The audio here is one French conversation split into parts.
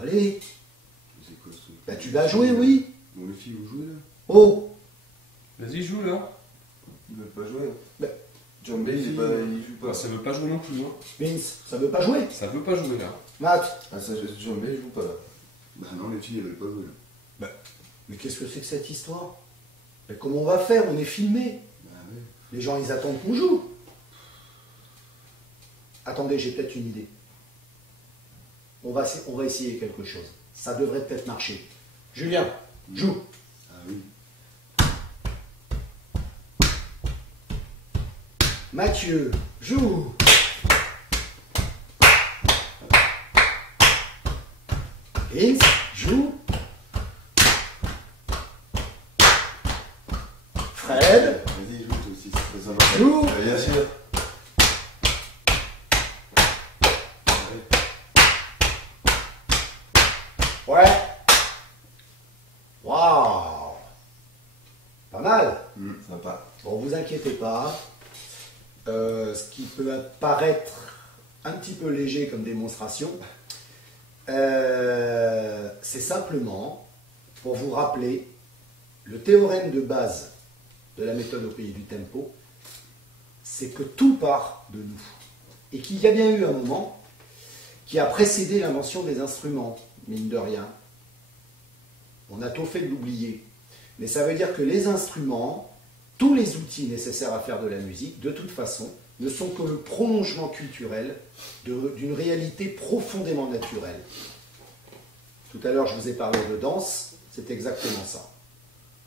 Allez. C'est quoi ce truc? Bah tu vas jouer, oui. Bon, les filles, vous jouez là? Oh. Vas-y, joue là. Ils veulent pas jouer. Bah, John Bay, il joue pas. Bah, ça veut pas jouer non plus. Hein. Vince, ça veut pas jouer. Ça veut pas jouer là. Matt. Ah, ça, John Bay, il joue pas là. Bah non, les filles, elles veulent pas jouer là. Mais qu'est-ce que c'est que cette histoire? Mais comment on va faire? On est filmé. Bah ouais. Les gens, ils attendent qu'on joue. Attendez, j'ai peut-être une idée. On va essayer quelque chose. Ça devrait peut-être marcher. Julien, joue. Ah oui. Mathieu, joue. Vince, joue. Fred, Vas-y, joue toi aussi, c'est très sympa. Joue. Bien sûr. ouais. Waouh. Pas mal. Sympa. Bon, vous inquiétez pas. Ce qui peut paraître un petit peu léger comme démonstration, c'est simplement pour vous rappeler le théorème de base de la méthode au pays du tempo, c'est que tout part de nous. Et qu'il y a bien eu un moment qui a précédé l'invention des instruments, mine de rien. On a tôt fait de l'oublier. Mais ça veut dire que les instruments, tous les outils nécessaires à faire de la musique, de toute façon, ne sont que le prolongement culturel d'une réalité profondément naturelle. Tout à l'heure, je vous ai parlé de danse, c'est exactement ça.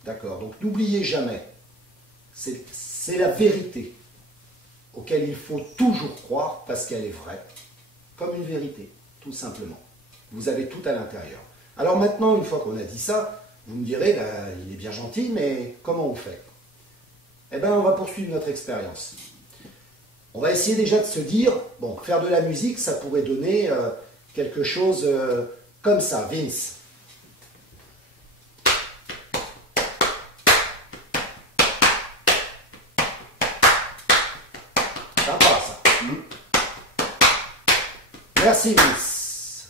D'accord? Donc n'oubliez jamais, c'est la vérité auquel il faut toujours croire parce qu'elle est vraie, comme une vérité, tout simplement. Vous avez tout à l'intérieur. Alors maintenant, une fois qu'on a dit ça, vous me direz, bah, il est bien gentil, mais comment on fait? Eh bien, on va poursuivre notre expérience. On va essayer déjà de se dire, bon, faire de la musique, ça pourrait donner quelque chose comme ça. Vince. Sympa, ça. Merci, Vince.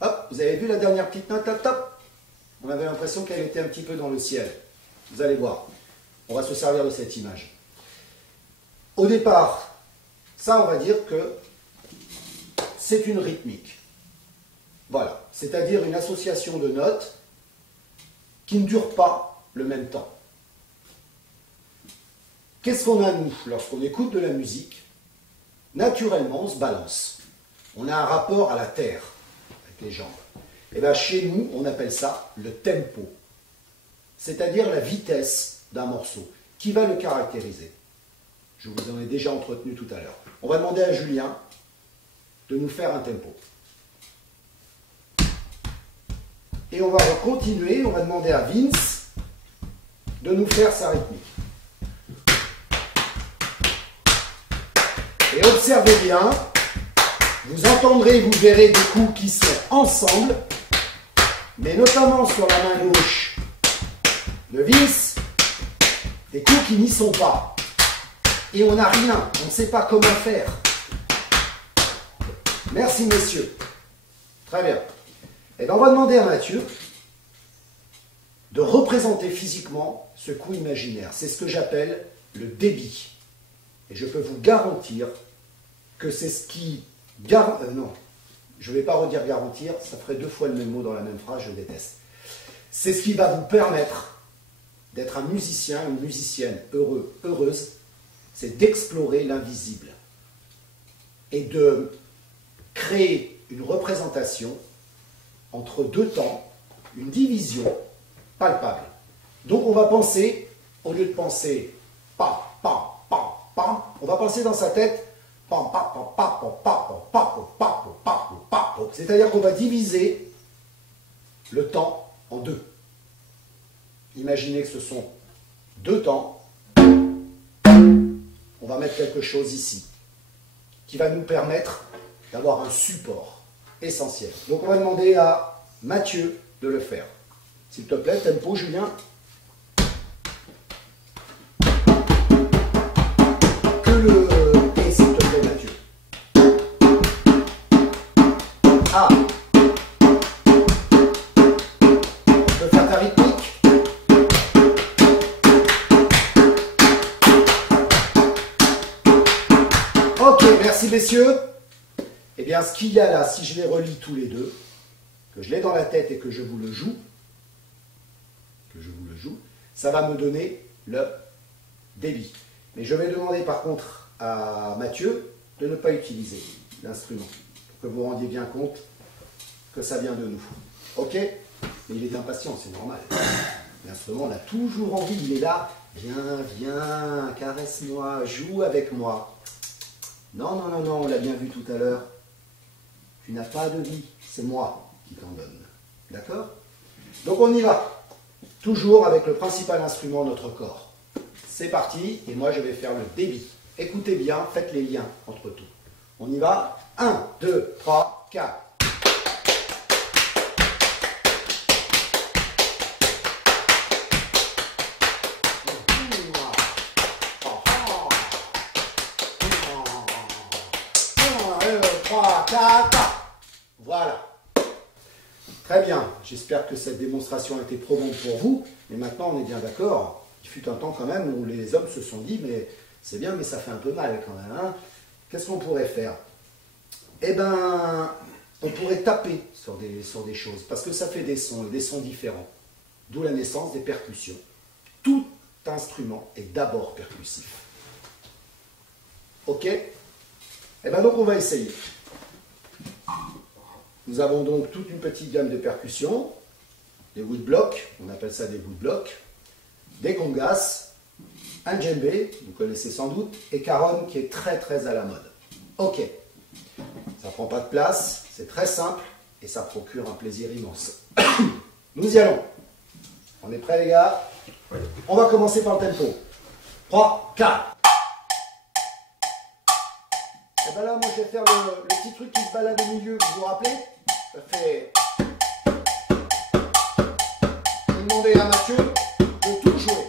Hop, vous avez vu la dernière petite note, top, top? On avait l'impression qu'elle était un petit peu dans le ciel. Vous allez voir. On va se servir de cette image. Au départ, ça, on va dire que c'est une rythmique. Voilà. C'est-à-dire une association de notes qui ne dure pas le même temps. Qu'est-ce qu'on a, nous, lorsqu'on écoute de la musique? Naturellement, on se balance. On a un rapport à la terre, avec les jambes. Et bien, chez nous, on appelle ça le tempo. C'est-à-dire la vitesse d'un morceau, qui va le caractériser. Je vous en ai déjà entretenu tout à l'heure. On va demander à Julien de nous faire un tempo. Et on va continuer, on va demander à Vince de nous faire sa rythmique. Et observez bien, vous entendrez, vous verrez des coups qui sont ensemble, mais notamment sur la main gauche de Vince, des coups qui n'y sont pas. Et on n'a rien, on ne sait pas comment faire. Merci messieurs. Très bien. Et bien on va demander à Mathieu de représenter physiquement ce coup imaginaire. C'est ce que j'appelle le débit. Et je peux vous garantir que c'est ce qui... non, je ne vais pas redire garantir, ça ferait deux fois le même mot dans la même phrase, je déteste. C'est ce qui va vous permettre d'être un musicien, une musicienne heureuse, c'est d'explorer l'invisible et de créer une représentation entre deux temps, une division palpable. Donc on va penser, au lieu de penser pa, pa, pa, pa, on va penser dans sa tête pa, pa, pa, pa, pa, pa, pa, pa, pa, pa, pa, pa. C'est-à-dire qu'on va diviser le temps en deux. Imaginez que ce sont deux temps. On va mettre quelque chose ici qui va nous permettre d'avoir un support essentiel. Donc on va demander à Mathieu de le faire. S'il te plaît, tempo, Julien. Que le et s'il te plaît, Mathieu. A, Merci messieurs. Eh bien, ce qu'il y a là, si je les relis tous les deux, que je l'ai dans la tête et que je vous le joue, ça va me donner le débit. Mais je vais demander par contre à Mathieu de ne pas utiliser l'instrument, pour que vous vous rendiez bien compte que ça vient de nous. Ok? Mais il est impatient, c'est normal. L'instrument, on a toujours envie, il est là. Viens, viens, caresse-moi, joue avec moi. Non, non, non, non, on l'a bien vu tout à l'heure. Tu n'as pas de vie, c'est moi qui t'en donne. D'accord? Donc on y va. Toujours avec le principal instrument, notre corps. C'est parti, et moi je vais faire le débit. Écoutez bien, faites les liens entre tout. On y va. 1, 2, 3, 4. Voilà. Très bien. J'espère que cette démonstration a été probante pour vous. Mais maintenant, on est bien d'accord. Il fut un temps quand même où les hommes se sont dit, mais c'est bien, mais ça fait un peu mal quand même. Hein. Qu'est-ce qu'on pourrait faire? Eh bien, on pourrait taper sur des choses, parce que ça fait des sons, et des sons différents. D'où la naissance des percussions. Tout instrument est d'abord percussif. Ok? Eh bien, donc on va essayer. Nous avons donc toute une petite gamme de percussions, des woodblocks, on appelle ça des woodblocks, des congas, un djembé, vous connaissez sans doute, et caron qui est très très à la mode. Ok, ça prend pas de place, c'est très simple et ça procure un plaisir immense. Nous y allons. On est prêts les gars? Oui. On va commencer par le tempo. 3, 4. Et bien là, moi je vais faire le petit truc qui se balade au milieu, vous vous rappelez? Ça fait... Je vais demander à Mathieu de tout jouer.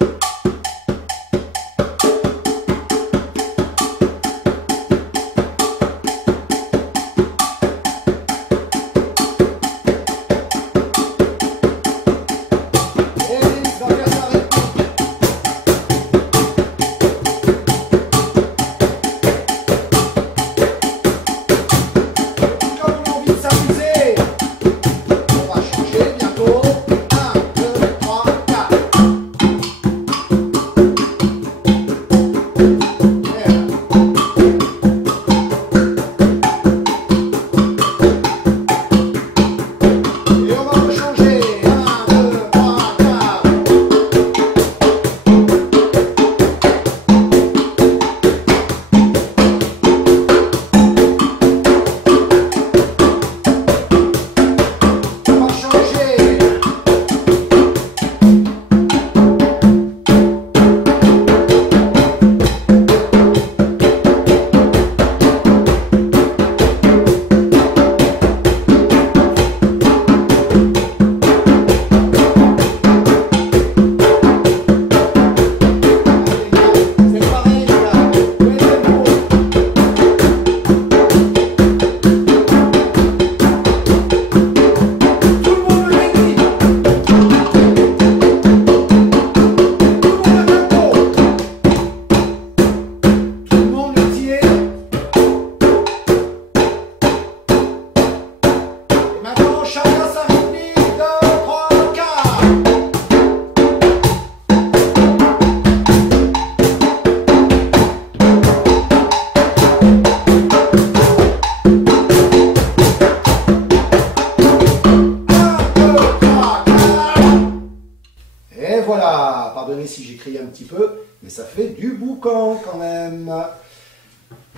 Si j'écris un petit peu, mais ça fait du boucan quand même.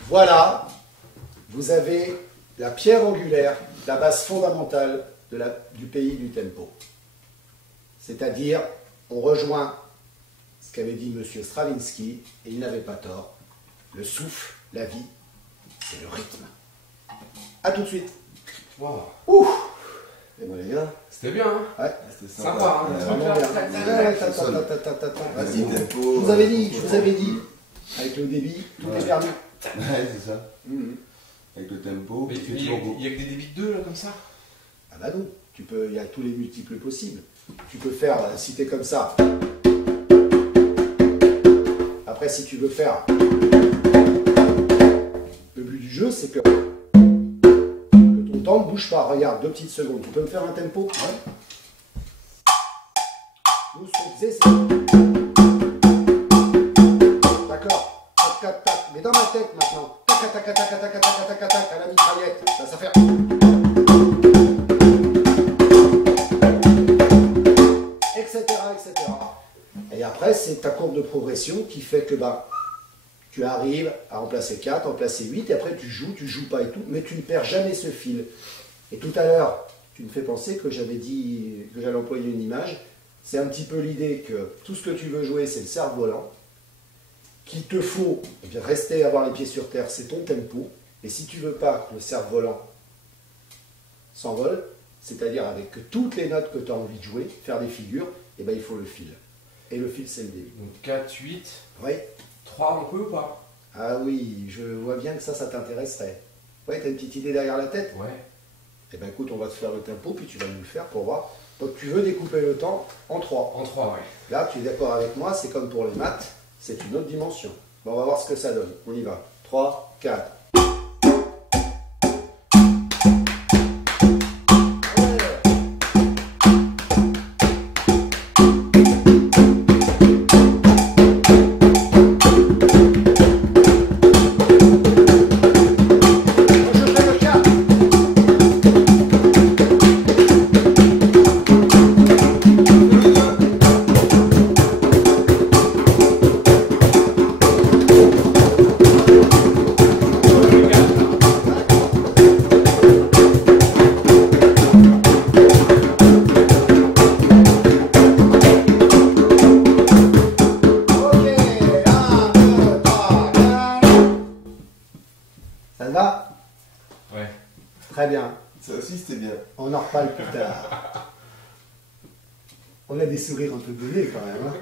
Voilà, vous avez la pierre angulaire, la base fondamentale du pays du tempo. C'est-à-dire, on rejoint ce qu'avait dit M. Stravinsky, et il n'avait pas tort, le souffle, la vie, c'est le rythme. A tout de suite. Wow. Ouh. Et bon les gars. C'était bien, hein? Ouais. C'était sympa, hein? Vas-y, je vous avais dit, avec le débit, tout est permis. Ouais, c'est ça. Avec le tempo, mais il y a que des débits de 2 là comme ça? Ah bah non, il y a tous les multiples possibles. Tu peux faire, si tu es comme ça. Après, si tu veux faire le but du jeu, c'est que ton temps ne bouge pas. Regarde, 2 petites secondes. Tu peux me faire un tempo? Ouais. Nous, ce qu'on faisait, c'est... D'accord. Tac, tac, tac. Mais dans ma tête, maintenant. Tac, tac, tac, tac, tac, tac, tac, tac, tac, tac, à la mitraillette. Ça fait... Etc., etc. Et après, c'est ta courbe de progression qui fait que, bah, tu arrives à en placer 4, en placer 8, et après tu joues pas et tout, mais tu ne perds jamais ce fil. Et tout à l'heure, tu me fais penser que j'avais dit que j'allais employer une image. C'est un petit peu l'idée que tout ce que tu veux jouer, c'est le cerf-volant. Qu'il te faut rester, avoir les pieds sur terre, c'est ton tempo. Et si tu veux pas que le cerf-volant s'envole, c'est-à-dire avec toutes les notes que tu as envie de jouer, faire des figures, et ben il faut le fil. Et le fil, c'est le début. Donc 4, 8, Oui. 3, on peut ou pas? Ah oui, je vois bien que ça t'intéresserait. Ouais, t'as une petite idée derrière la tête? Ouais. Eh ben écoute, on va te faire le tempo, puis tu vas nous le faire pour voir. Donc tu veux découper le temps en 3. En 3, ouais. Là, tu es d'accord avec moi, c'est comme pour les maths, c'est une autre dimension. Bon, on va voir ce que ça donne. On y va. 3, 4. Ça te va? Ouais. Très bien. Ça aussi, c'était bien. On en reparle plus tard. On a des sourires un peu donnés quand même. Hein.